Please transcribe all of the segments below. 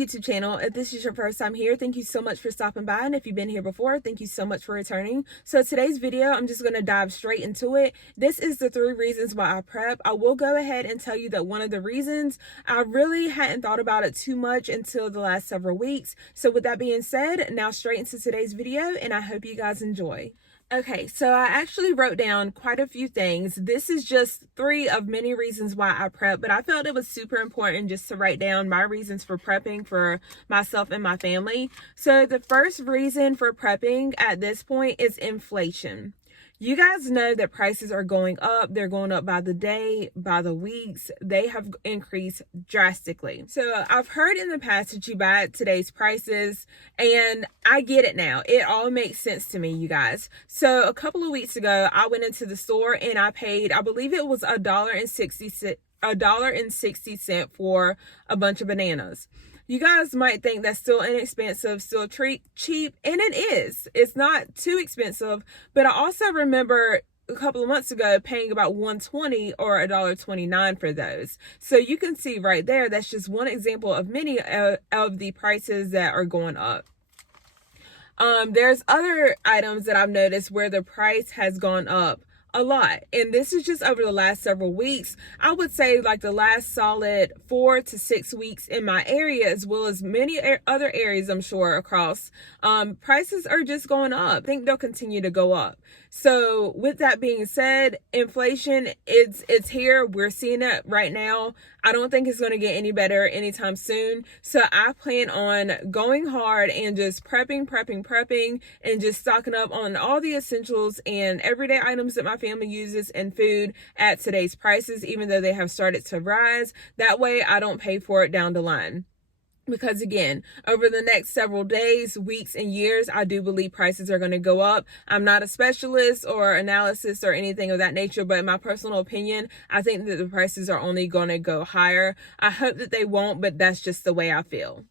YouTube channel. If this is your first time here, thank you so much for stopping by. And if you've been here before, thank you so much for returning. So today's video, I'm just going to dive straight into it. This is the 3 reasons why I prep. I will go ahead and tell you that one of the reasons, I really hadn't thought about it too much until the last several weeks. So with that being said, now straight into today's video, and I hope you guys enjoy. Okay, so I actually wrote down quite a few things. This is just 3 of many reasons why I prep, but I felt it was super important just to write down my reasons for prepping for myself and my family. So the first reason for prepping at this point is inflation. You guys know that prices are going up. They're going up by the day, by the weeks. They have increased drastically. So I've heard in the past that you buy at today's prices, and I get it now. It all makes sense to me, you guys. So a couple of weeks ago, I went into the store and I paid, I believe it was $1.60 for a bunch of bananas. You guys might think that's still inexpensive, still cheap, and it is. It's not too expensive, but I also remember a couple of months ago paying about $1.20 or $1.29 for those. So you can see right there, that's just one example of many of the prices that are going up. There's other items that I've noticed where the price has gone up a lot, and this is just over the last several weeks. I would say like the last solid 4 to 6 weeks in my area, as well as many other areas, I'm sure, across, prices are just going up. I think they'll continue to go up. So with that being said, inflation, it's here. We're seeing it right now. I don't think it's going to get any better anytime soon. So I plan on going hard and just prepping, and just stocking up on all the essentials and everyday items that my family uses and food at today's prices, even though they have started to rise. That way I don't pay for it down the line. Because again, over the next several days, weeks, and years, I do believe prices are going to go up. I'm not a specialist or analysis or anything of that nature, but in my personal opinion, I think that the prices are only going to go higher. I hope that they won't, but that's just the way I feel.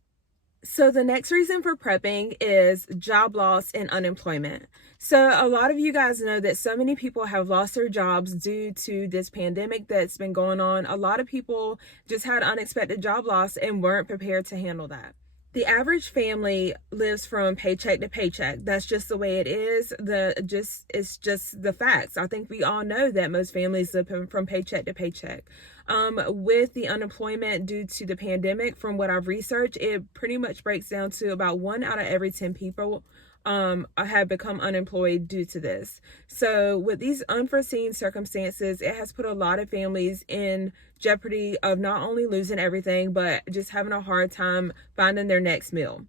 So the next reason for prepping is job loss and unemployment. So a lot of you guys know that so many people have lost their jobs due to this pandemic that's been going on. A lot of people just had unexpected job loss and weren't prepared to handle that. The average family lives from paycheck to paycheck. That's just the way it is. It's just the facts. I think we all know that most families live from paycheck to paycheck. With the unemployment due to the pandemic, from what I've researched, it pretty much breaks down to about 1 out of every 10 people have become unemployed due to this. So with these unforeseen circumstances, it has put a lot of families in jeopardy of not only losing everything, but just having a hard time finding their next meal.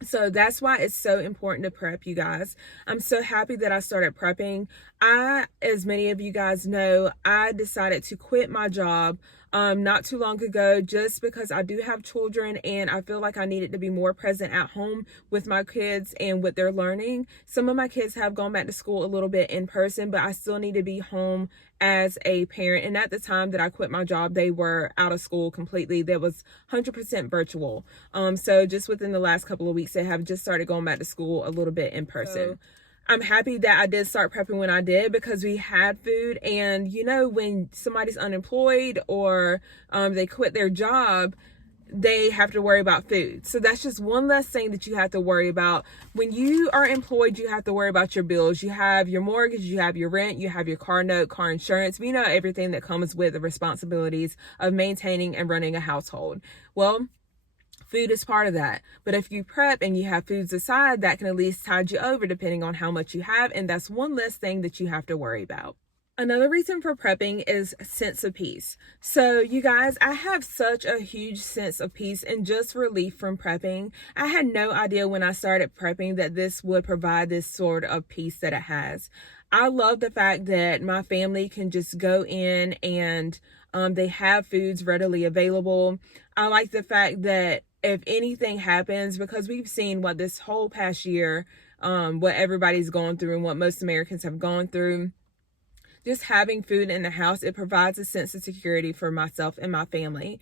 So that's why it's so important to prep, you guys. I'm so happy that I started prepping. As many of you guys know, I decided to quit my job not too long ago, just because I do have children and I feel like I needed to be more present at home with my kids and with their learning. Some of my kids have gone back to school a little bit in person, but I still need to be home as a parent. And at the time that I quit my job, they were out of school completely. That was 100% virtual. So just within the last couple of weeks, they have just started going back to school a little bit in person. I'm happy that I did start prepping when I did, because we had food. And you know, when somebody's unemployed or they quit their job, they have to worry about food. So that's just one less thing that you have to worry about. When you are employed, you have to worry about your bills. You have your mortgage, you have your rent, you have your car note, car insurance. We know everything that comes with the responsibilities of maintaining and running a household. Well, food is part of that. But if you prep and you have foods aside, that can at least tide you over depending on how much you have. And that's one less thing that you have to worry about. Another reason for prepping is sense of peace. So you guys, I have such a huge sense of peace and just relief from prepping. I had no idea when I started prepping that this would provide this sort of peace that it has. I love the fact that my family can just go in and they have foods readily available. I like the fact that if anything happens, because we've seen what this whole past year, what everybody's going through and what most Americans have gone through, just having food in the house, it provides a sense of security for myself and my family.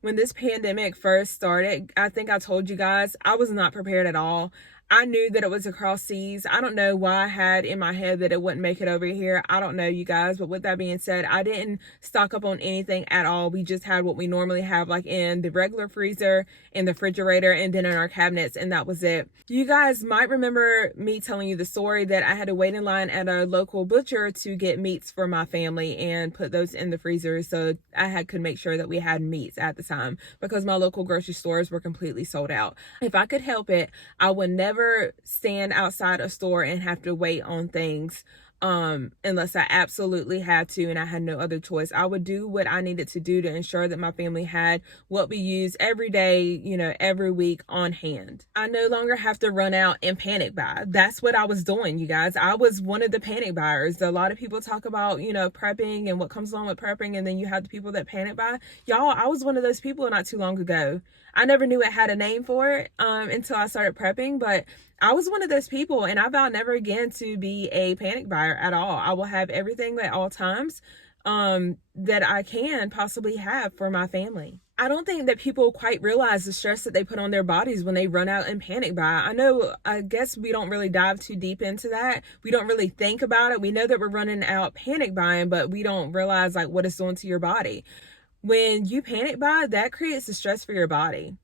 When this pandemic first started, I think I told you guys, I was not prepared at all. I knew that it was across seas. I don't know why I had in my head that it wouldn't make it over here. I don't know, you guys. But with that being said, I didn't stock up on anything at all. We just had what we normally have, like in the regular freezer, in the refrigerator, and then in our cabinets, and that was it. You guys might remember me telling you the story that I had to wait in line at a local butcher to get meats for my family and put those in the freezer, so I could make sure that we had meats at the time, because my local grocery stores were completely sold out. If I could help it, I would never stand outside a store and have to wait on things unless I absolutely had to and I had no other choice. I would do what I needed to do to ensure that my family had what we use every day, you know, every week on hand. I no longer have to run out and panic buy. That's what I was doing, you guys. I was one of the panic buyers. A lot of people talk about, you know, prepping and what comes along with prepping, and then you have the people that panic buy. Y'all, I was one of those people not too long ago. I never knew it had a name for it until I started prepping, but I was one of those people, and I vow never again to be a panic buyer at all. I will have everything at all times that I can possibly have for my family. I don't think that people quite realize the stress that they put on their bodies when they run out and panic buy. I guess we don't really dive too deep into that. We don't really think about it. We know that we're running out panic buying, but we don't realize like what it's doing to your body. When you panic buy, that creates the stress for your body.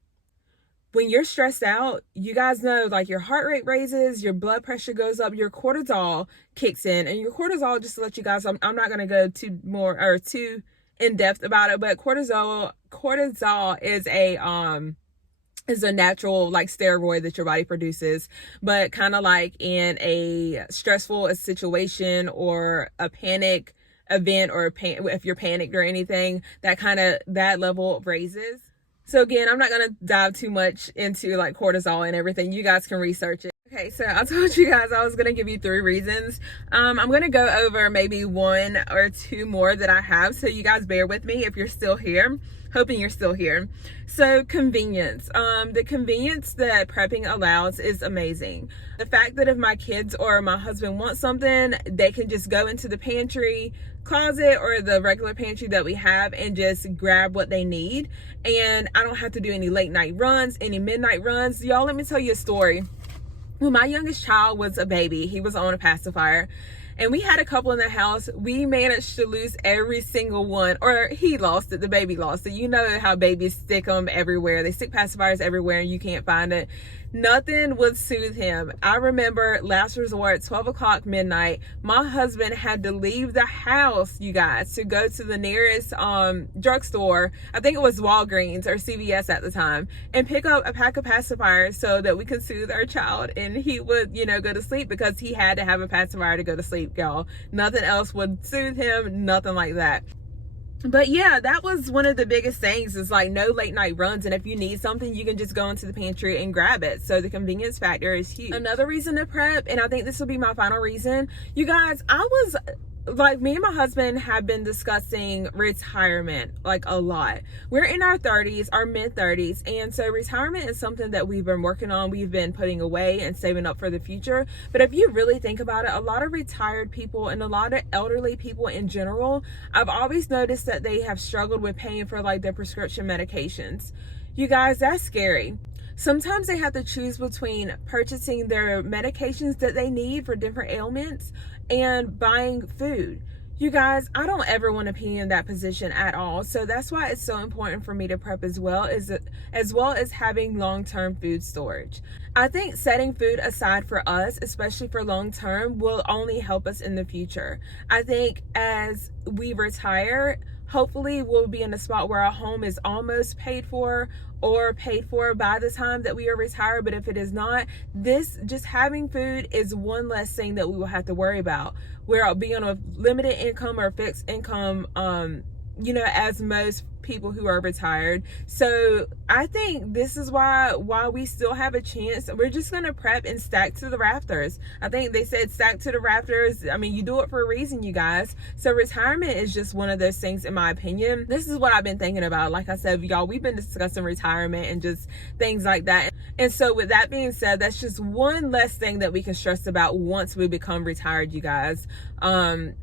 When you're stressed out, you guys know, like, your heart rate raises, your blood pressure goes up, your cortisol kicks in. And your cortisol, just to let you guys, I'm not going to go too in depth about it, but cortisol is a natural, like, steroid that your body produces. But kind of like in a stressful situation or a panic event, or if you're panicked or anything, that level raises. So again, I'm not going to dive too much into like cortisol and everything. You guys can research it. Okay, so I told you guys I was going to give you 3 reasons. I'm going to go over maybe 1 or 2 more that I have. So you guys bear with me if you're still here. Hoping you're still here. So convenience. The convenience that prepping allows is amazing. The fact that if my kids or my husband want something, they can just go into the pantry closet or the regular pantry that we have and just grab what they need. And I don't have to do any late night runs, any midnight runs. Y'all, let me tell you a story. When my youngest child was a baby, he was on a pacifier. And we had a couple in the house. We managed to lose every single one, or he lost it, the baby lost it. You know how babies stick them everywhere. They stick pacifiers everywhere and you can't find it. Nothing would soothe him. I remember last resort, 12 o'clock midnight, my husband had to leave the house, you guys, to go to the nearest drugstore. I think it was Walgreens or CVS at the time, and pick up a pack of pacifiers so that we could soothe our child and he would, you know, go to sleep, because he had to have a pacifier to go to sleep, y'all. Nothing else would soothe him, nothing like that. But yeah, that was one of the biggest things, is like no late night runs. And if you need something, you can just go into the pantry and grab it. So the convenience factor is huge. Another reason to prep, and I think this will be my final reason, you guys, me and my husband have been discussing retirement like a lot. We're in our 30s, our mid 30s. And so retirement is something that we've been working on. We've been putting away and saving up for the future. But if you really think about it, a lot of retired people and a lot of elderly people in general, I've always noticed that they have struggled with paying for like their prescription medications. You guys, that's scary. Sometimes they have to choose between purchasing their medications that they need for different ailments and buying food. You guys, I don't ever want to be in that position at all. So that's why it's so important for me to prep as well as having long-term food storage. I think setting food aside for us, especially for long-term, will only help us in the future. I think as we retire, hopefully we'll be in a spot where our home is almost paid for or paid for by the time that we are retired. But if it is not, this just having food is one less thing that we will have to worry about. We're being on a limited income or fixed income, as most people who are retired. So I think this is why we still have a chance. We're just gonna prep and stack to the rafters. I think they said stack to the rafters. I mean, you do it for a reason, you guys. So retirement is just one of those things, in my opinion. This is what I've been thinking about. Like I said, y'all, we've been discussing retirement and just things like that. And so with that being said, that's just one less thing that we can stress about once we become retired, you guys. That's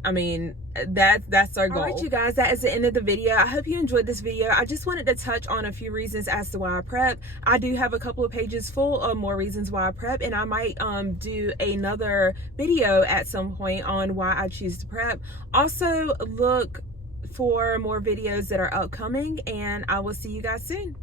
our goal. All right, you guys, that is the end of the video. I hope you enjoyed this this video. I just wanted to touch on a few reasons as to why I prep. I do have a couple of pages full of more reasons why I prep, and I might do another video at some point on why I choose to prep. Also, look for more videos that are upcoming, and I will see you guys soon.